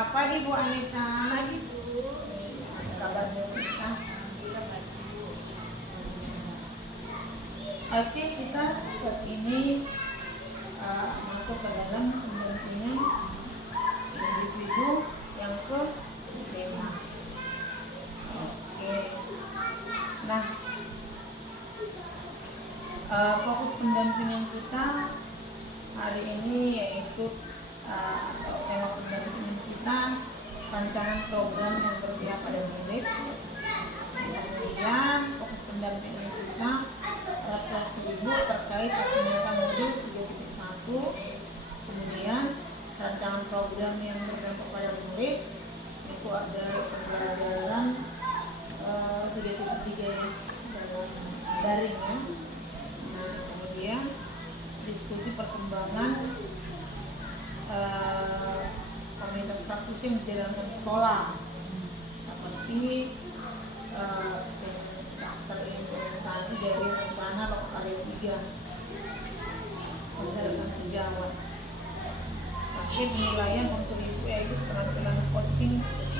Sapa nih Bu Anita. Pagi Bu. Kabarnya kita. Alhamdulillah baik Bu. Oke, kita saat ini masuk ke dalam pendampingan individu yang ke-5. Oke. Nah, fokus pendampingan kita hari ini yaitu atau tema pendampingan kita rancangan program yang berpihak pada murid. Kemudian fokus pendampingan kita refleksi ibu terkait keseimbangan modul 3.1. Kemudian rancangan program yang berdampak pada murid itu ada pembelajaran 3.3 dalam daring ya. Nah, kemudian diskusi perkembangan komunitas praktisi yang menjalankan sekolah seperti terimplementasi dari rencana Lokakarya 3 penerapan sejawat. Tapi penilaian untuk itu yaitu keterampilan coaching untuk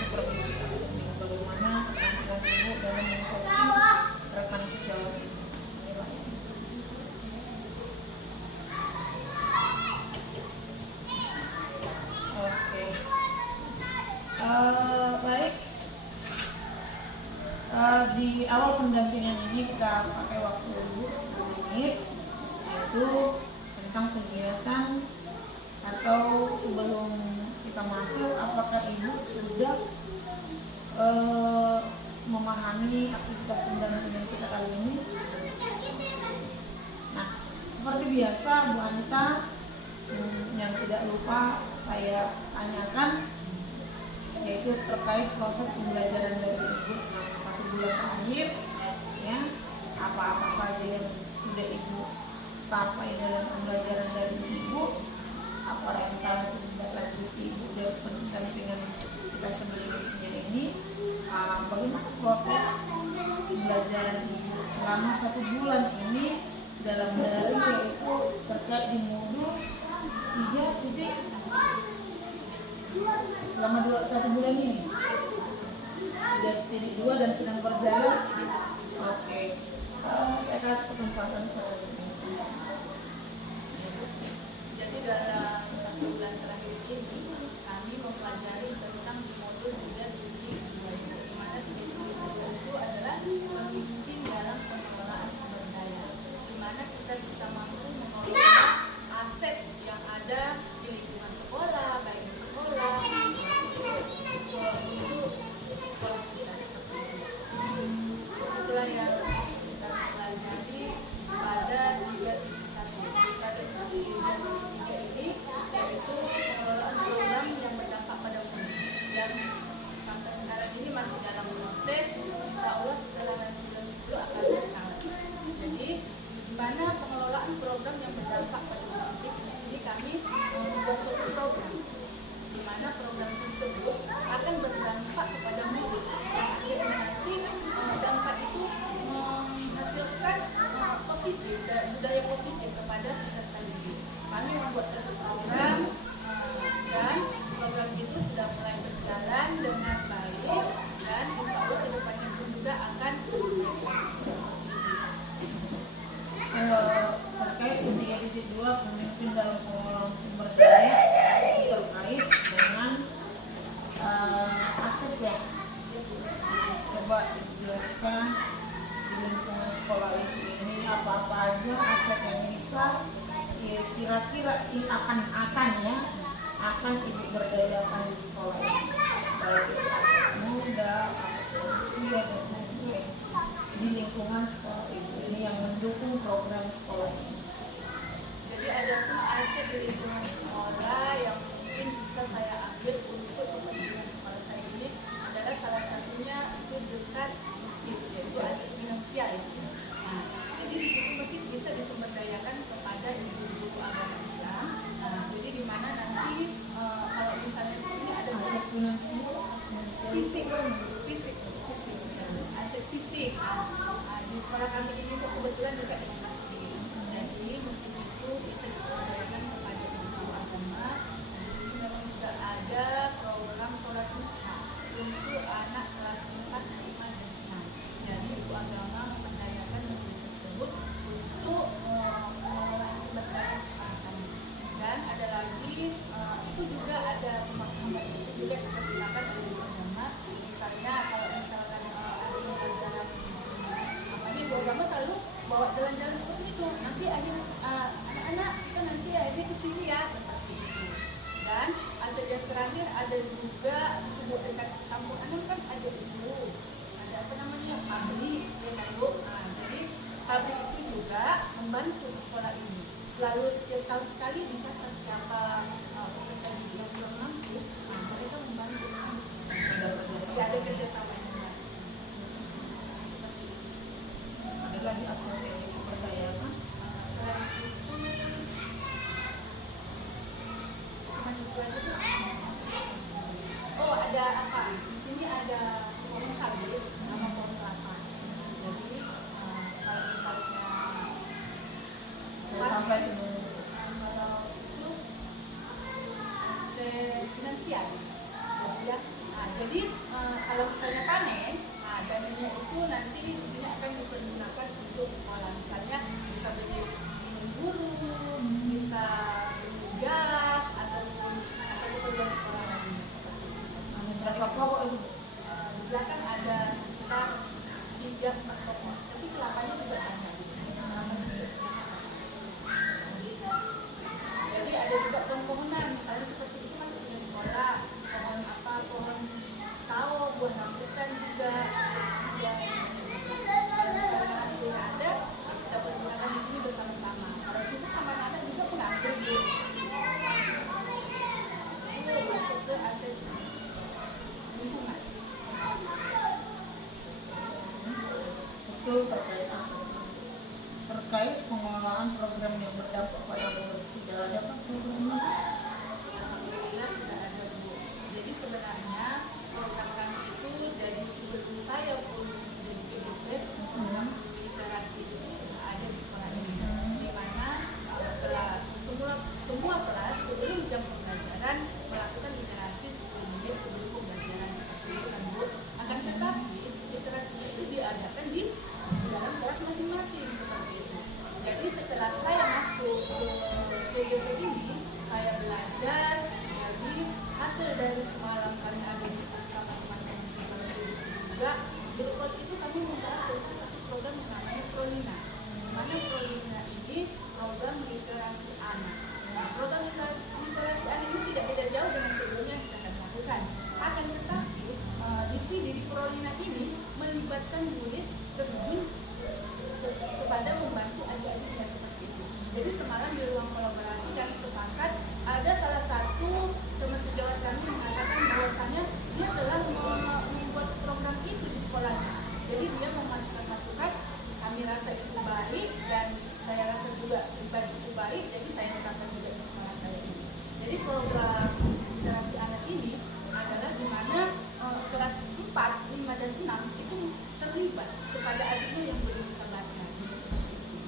supervisi akademik, bagaimana keterampilan ibu dalam mengcoaching rekan sejawat ini. Baik, di awal pendampingan ini kita pakai waktu dulu 10 menit, yaitu tentang kegiatan atau sebelum kita masuk, apakah ibu sudah memahami aktivitas pendampingan kita kali ini. Nah, seperti biasa Bu Anita, yang tidak lupa saya tanyakan yaitu terkait proses pembelajaran dari ibu selama 1 bulan terakhir ya, apa-apa saja yang sudah ibu capai dalam pembelajaran dari ibu, apa rencana tindak ibu dari pendampingan kita sebelumnya ini, bagaimana proses pembelajaran ibu selama 1 bulan ini dalam daring yaitu terkait di modul 3.1 selama 1 bulan ini 3.2 dan sedang berjalan. Oke, saya kasih kesempatan kepada Jadi dalam 1 bulan terakhir ini kami mempelajari tentang modul 3.2, di mana itu adalah pemimpin dalam pengelolaan sumber daya, di mana kita bisa mampu mengelola aset yang ada di lingkungan sekolah, baik di sekolah itu sekolah kita seperti itu. Itulah yang kita pelajari pada 3.1. Pada 3.3 ini yaitu pengelolaan program yang berdampak pada murid, dan sampai sekarang ini masih dalam proses. Insya Allah setelah nanti bulan 10 akan berjalan. Jadi di mana pengelolaan program yang berdampak pada murid, ini kami membuat suatu program di mana program tersebut akan berdampak kepada murid, dan akhirnya nanti dampak itu menghasilkan positif, budaya positif kepada peserta didik. Kami membuat satu program dan program itu sudah mulai berjalan dengan baik, dan insya Allah kedepannya pun juga akan terkait 3.2 pemimpin dalam pengelolaan sumber daya terkait dengan aset ya. Coba dijelaskan di lingkungan sekolah ini apa-apa aja aset yang bisa ya, kira-kira akan ya akan ibu berdayakan di sekolah ini, baik itu aset muda, aset manusia dan lain-lain di lingkungan sekolah ini yang mendukung program sekolah ini. Jadi ada pun aset di lingkungan sekolah yang mungkin bisa saya ambil untuk kepentingan sekolah saya ini adalah salah satunya itu dekat masjid, yaitu aset finansial itu. Nah, jadi di situ masjid bisa disumberdayakan kepada ibu-ibu agama Islam. Nah, jadi di mana nanti kalau misalnya di sini ada Aset finansial fisik, aset fisik. Nah, di sekolah kami ini kok kebetulan juga dengan masjid. Jadi masjid itu bisa disumberdayakan kepada ibu agama. Di sini memang juga ada ada 4 pokok, tapi kelapanya juga ada. Jadi ada juga pohon-pohonan, misalnya seperti itu masuk ke sekolah, pohon apa, pohon sawo, buah rambutan juga. Kalau hasil ada, kita pergunakan di sini bersama-sama. Kalau cukup sama anak juga mengambil itu masuk ke aset lingkungan. Itu terkait aset. Terkait pengelolaan program yang berdampak pada murid, sudah ada kan programnya? Alhamdulillah sudah ada, Bu. Jadi sebenarnya program kami itu dari sebelum saya pun menjadi CGP, program literasi itu sudah ada di sekolah ini. Di mana semua kelas sebelum jam pembelajaran melakukan literasi 10 menit sebelum pembelajaran seperti itu kan, Bu. Akan tetapi literasi itu diadakan di dalam kelas masing-masing seperti itu. Jadi setelah saya masuk ke CGP ini, saya belajar dari hasil dari semalam kami ada diskusi sama teman-teman seperti itu juga. Di UPOD itu kami membahas tentang satu program yang namanya Prolina. Di mana Prolina ini program literasi anak. Nah, program literasi anak ini tidak beda jauh dengan sebelumnya yang sudah kami lakukan. Akan tetapi di sini di Prolina ini melibatkan murid terjun kepada membantu adik-adiknya seperti itu. Jadi semalam di ruang kolaborasi kami sepakat ada salah satu teman sejawat kami mengatakan bahwasanya dia telah membuat program itu di sekolahnya. Jadi dia memasukkan masukan, kami rasa itu baik dan saya rasa juga pribadi itu baik, jadi saya tetapkan juga di sekolah saya ini. Jadi program literasi anak ini adalah di mana kelas 4, 5, dan 6 itu terlibat kepada adiknya yang belum bisa baca. Jadi seperti itu.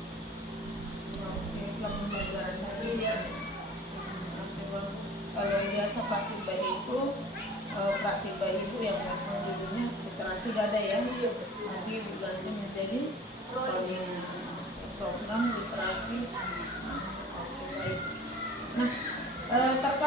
Oke, pembelajaran tadi ya. Kalau biasa praktik bayi itu praktik bayi itu yang memang dulunya literasi sudah ada ya. Nanti diganti menjadi program literasi. Nah, terkait